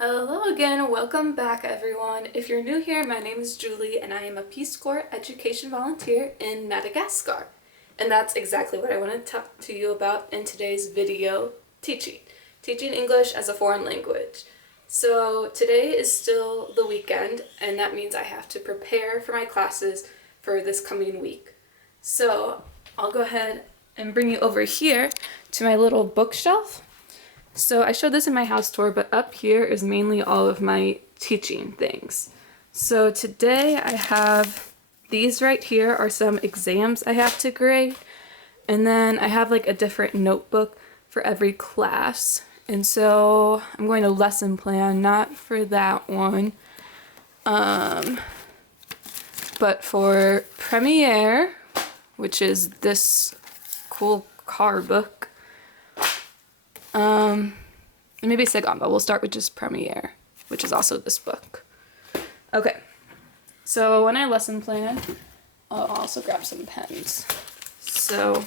Hello again, welcome back everyone. If you're new here, my name is Julie and I am a Peace Corps education volunteer in Madagascar. And that's exactly what I want to talk to you about in today's video, teaching. Teaching English as a foreign language. So today is still the weekend and that means I have to prepare for my classes for this coming week. So I'll go ahead and bring you over here to my little bookshelf. So I showed this in my house tour, but up here is mainly all of my teaching things. So today I have these right here are some exams I have to grade. And then I have like a different notebook for every class. And so I'm going to lesson plan, not for that one, but for Premiere, which is this cool car book. And maybe Second, but we'll start with just Premiere, which is also this book. Okay, so when I lesson plan, I'll also grab some pens. So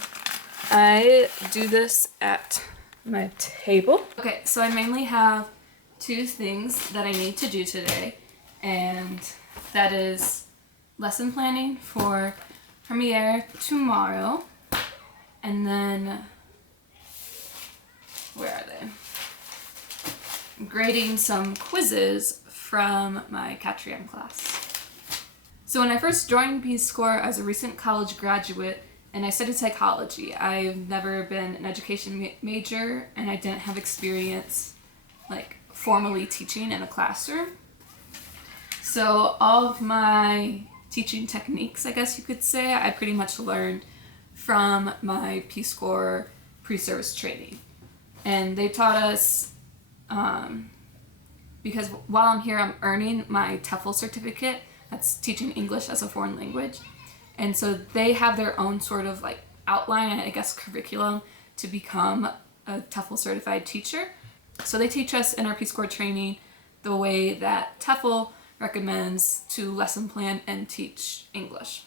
I do this at my table. Okay, so I mainly have two things that I need to do today, and that is lesson planning for Premiere tomorrow, and then where are they? Grading some quizzes from my Catriam class. So when I first joined Peace Corps as a recent college graduate and I studied psychology, I've never been an education major and I didn't have experience like formally teaching in a classroom. So all of my teaching techniques, I guess you could say, I pretty much learned from my Peace Corps pre-service training. And they taught us, because while I'm here, I'm earning my TEFL certificate, that's teaching English as a foreign language. And so they have their own sort of like outline and I guess curriculum to become a TEFL certified teacher. So they teach us in our Peace Corps training the way that TEFL recommends to lesson plan and teach English.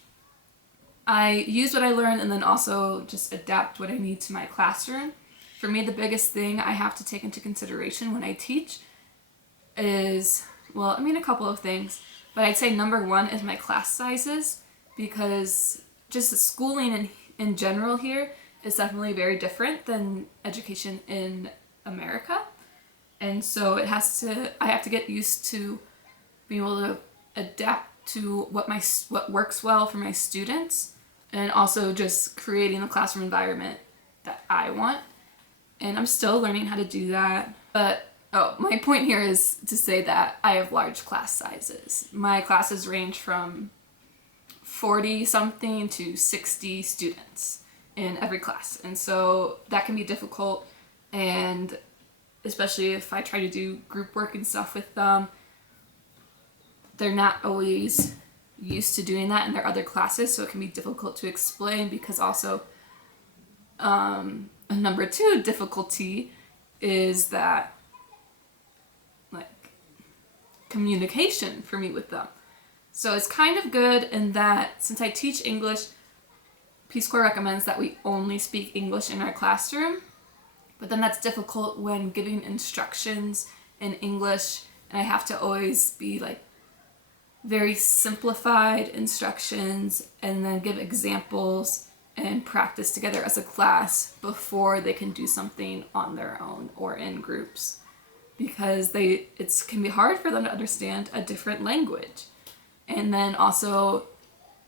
I use what I learned and then also just adapt what I need to my classroom. For me, the biggest thing I have to take into consideration when I teach is, well, a couple of things, but I'd say number one is my class sizes, because just the schooling in general here is definitely very different than education in America. And so I have to get used to being able to adapt to what works well for my students, and also just creating the classroom environment that I want. And I'm still learning how to do that. But, my point here is to say that I have large class sizes. My classes range from 40-something to 60 students in every class. And so that can be difficult, and especially if I try to do group work and stuff with them, they're not always used to doing that in their other classes, so it can be difficult to explain, because also number two difficulty is that like communication for me with them. So it's kind of good in that since I teach English, Peace Corps recommends that we only speak English in our classroom, but then that's difficult when giving instructions in English, and I have to always be like very simplified instructions and then give examples and practice together as a class before they can do something on their own or in groups, because it can be hard for them to understand a different language. And then also,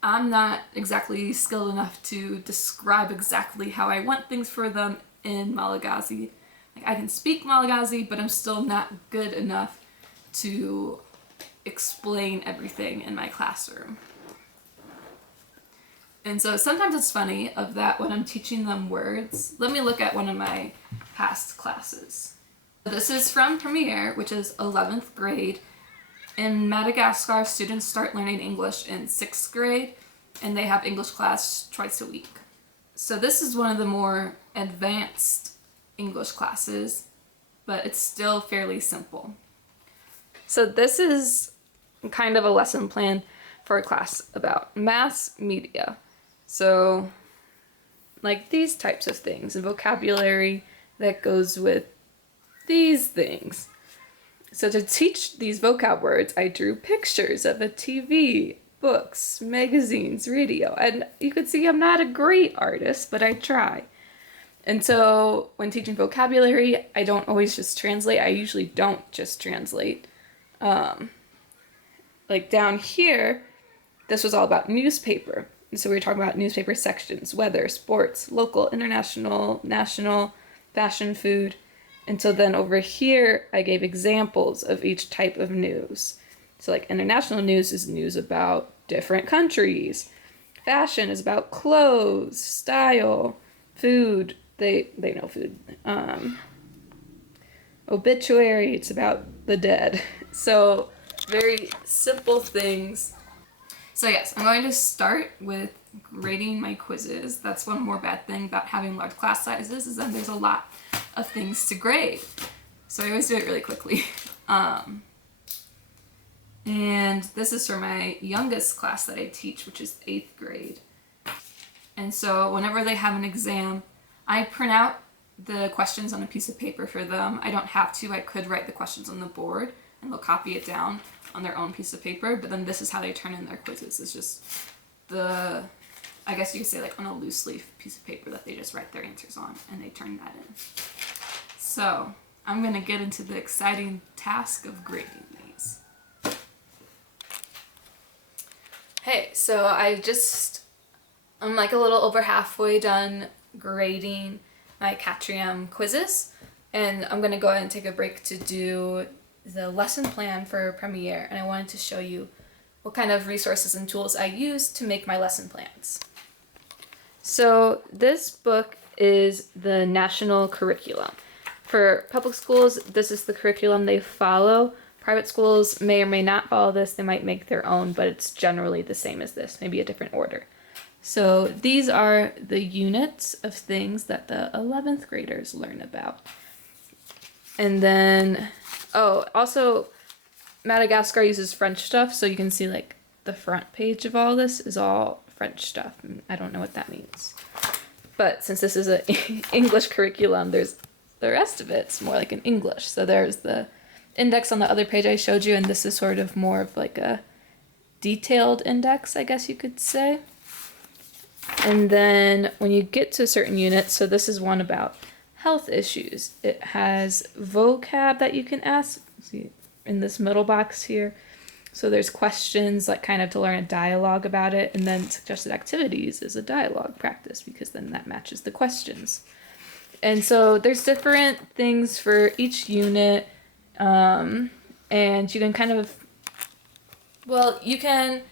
I'm not exactly skilled enough to describe exactly how I want things for them in Malagasy. Like, I can speak Malagasy, but I'm still not good enough to explain everything in my classroom. And so sometimes it's funny of that when I'm teaching them words. Let me look at one of my past classes. This is from Premiere, which is 11th grade. In Madagascar, students start learning English in 6th grade, and they have English class twice a week. So this is one of the more advanced English classes, but it's still fairly simple. So this is kind of a lesson plan for a class about mass media. So like these types of things and vocabulary that goes with these things. So to teach these vocab words, I drew pictures of a TV, books, magazines, radio. And you could see I'm not a great artist, but I try. And so when teaching vocabulary, I don't always just translate. I usually don't just translate. Like down here, this was all about newspaper. And so we were talking about newspaper sections, weather, sports, local, international, national, fashion, food. And so then over here, I gave examples of each type of news. So like international news is news about different countries. Fashion is about clothes, style, food. They know food. Obituary, it's about the dead. So very simple things. So yes, I'm going to start with grading my quizzes. That's one more bad thing about having large class sizes, is that there's a lot of things to grade. So I always do it really quickly. And this is for my youngest class that I teach, which is 8th grade. And so whenever they have an exam, I print out the questions on a piece of paper for them. I don't have to. I could write the questions on the board and they'll copy it down on their own piece of paper, but then this is how they turn in their quizzes. It's just I guess you could say like on a loose leaf piece of paper that they just write their answers on and they turn that in. So I'm gonna get into the exciting task of grading these. Hey, so I'm like a little over halfway done grading my Catrium quizzes, and I'm gonna go ahead and take a break to do the lesson plan for Premiere, and I wanted to show you what kind of resources and tools I use to make my lesson plans. So this book is the national curriculum. For public schools, this is the curriculum they follow. Private schools may or may not follow this. They might make their own, but it's generally the same as this, maybe a different order. So these are the units of things that the 11th graders learn about. And then, also Madagascar uses French stuff, so you can see like the front page of all this is all French stuff. I don't know what that means. But since this is an English curriculum, there's the rest of it's more like in English. So there's the index on the other page I showed you, and this is sort of more of like a detailed index, I guess you could say. And then when you get to certain units, so this is one about health issues. It has vocab that you can ask. See in this middle box here. So there's questions like kind of to learn a dialogue about it, and then suggested activities is a dialogue practice because then that matches the questions. And so there's different things for each unit, and you can kind of, well, you can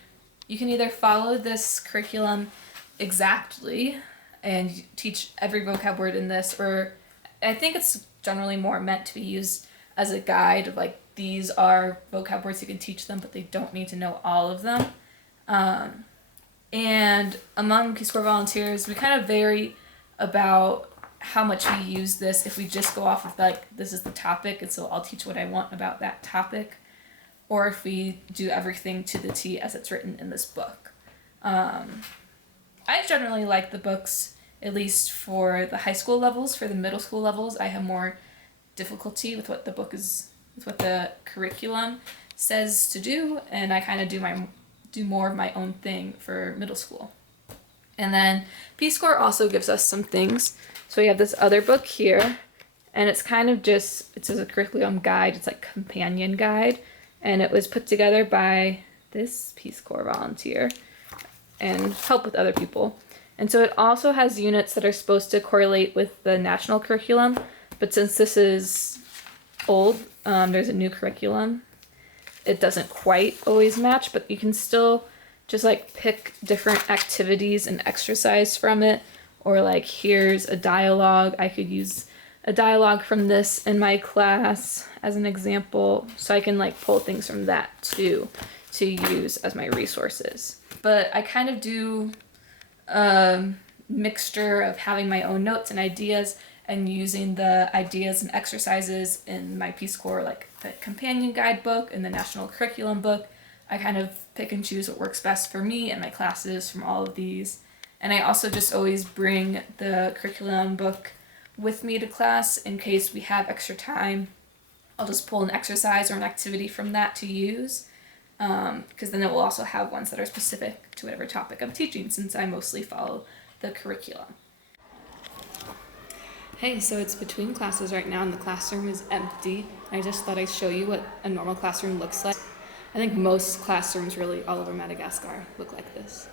either follow this curriculum exactly and teach every vocab word in this, or I think it's generally more meant to be used as a guide of like, these are vocab words, you can teach them, but they don't need to know all of them. And among Peace Corps volunteers, we kind of vary about how much we use this. If we just go off of like, this is the topic, and so I'll teach what I want about that topic, or if we do everything to the T as it's written in this book. I generally like the books, at least for the high school levels. For the middle school levels, I have more difficulty with what the curriculum says to do, and I kind of do more of my own thing for middle school. And then Peace Corps also gives us some things. So we have this other book here, and it's kind of just, it says a curriculum guide, it's like companion guide, and it was put together by this Peace Corps volunteer and help with other people. And so it also has units that are supposed to correlate with the national curriculum, but since this is old, there's a new curriculum, it doesn't quite always match, but you can still just like pick different activities and exercise from it, or like here's a dialogue, I could use a dialogue from this in my class as an example, so I can like pull things from that too to use as my resources. But I kind of do a mixture of having my own notes and ideas and using the ideas and exercises in my Peace Corps, like the companion guidebook and the national curriculum book. I kind of pick and choose what works best for me and my classes from all of these. And I also just always bring the curriculum book with me to class in case we have extra time I'll just pull an exercise or an activity from that to use, because then it will also have ones that are specific to whatever topic I'm teaching, since I mostly follow the curriculum. Hey, so it's between classes right now and the classroom is empty. I just thought I'd show you what a normal classroom looks like. I think most classrooms really all over Madagascar look like this.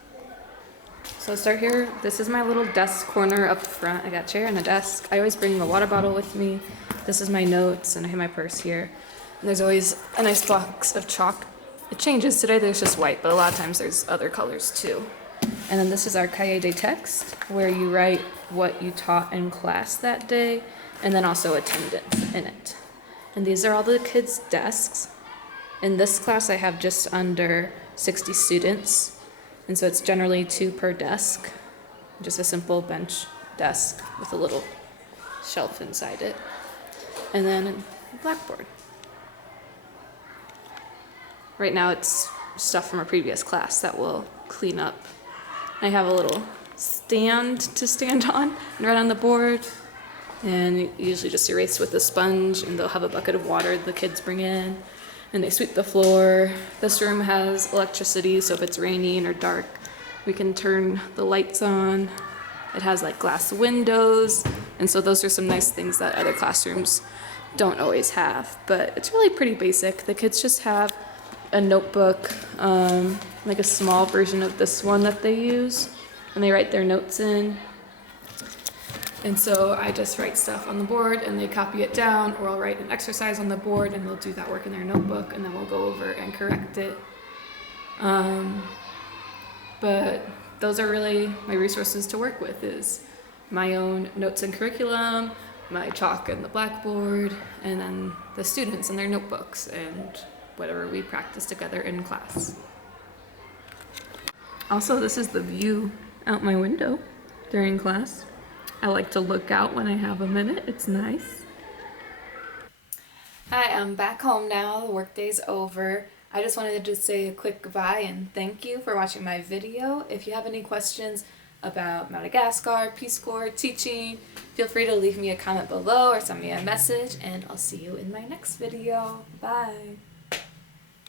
So I'll start here. This is my little desk corner up front. I got a chair and a desk. I always bring the water bottle with me. This is my notes, and I have my purse here. And there's always a nice box of chalk. It changes. Today there's just white, but a lot of times there's other colors too. And then this is our cahier de texte, where you write what you taught in class that day, and then also attendance in it. And these are all the kids' desks. In this class I have just under 60 students, and so it's generally 2 per desk, just a simple bench desk with a little shelf inside it, and then a blackboard. Right now it's stuff from a previous class that we'll clean up. I have a little stand to stand on and write on the board, and you usually just erase with a sponge, and they'll have a bucket of water the kids bring in, and they sweep the floor. This room has electricity, so if it's raining or dark, we can turn the lights on. It has like glass windows, and so those are some nice things that other classrooms don't always have, but it's really pretty basic. The kids just have a notebook, like a small version of this one that they use, and they write their notes in. And so I just write stuff on the board and they copy it down, or I'll write an exercise on the board and they'll do that work in their notebook, and then we'll go over and correct it. But those are really my resources to work with, is my own notes and curriculum, my chalk and the blackboard, and then the students and their notebooks and whatever we practice together in class. Also, this is the view out my window during class. I like to look out when I have a minute. It's nice. Hi, I'm back home now. The workday's over. I just wanted to say a quick goodbye and thank you for watching my video. If you have any questions about Madagascar, Peace Corps, teaching, feel free to leave me a comment below or send me a message, and I'll see you in my next video. Bye!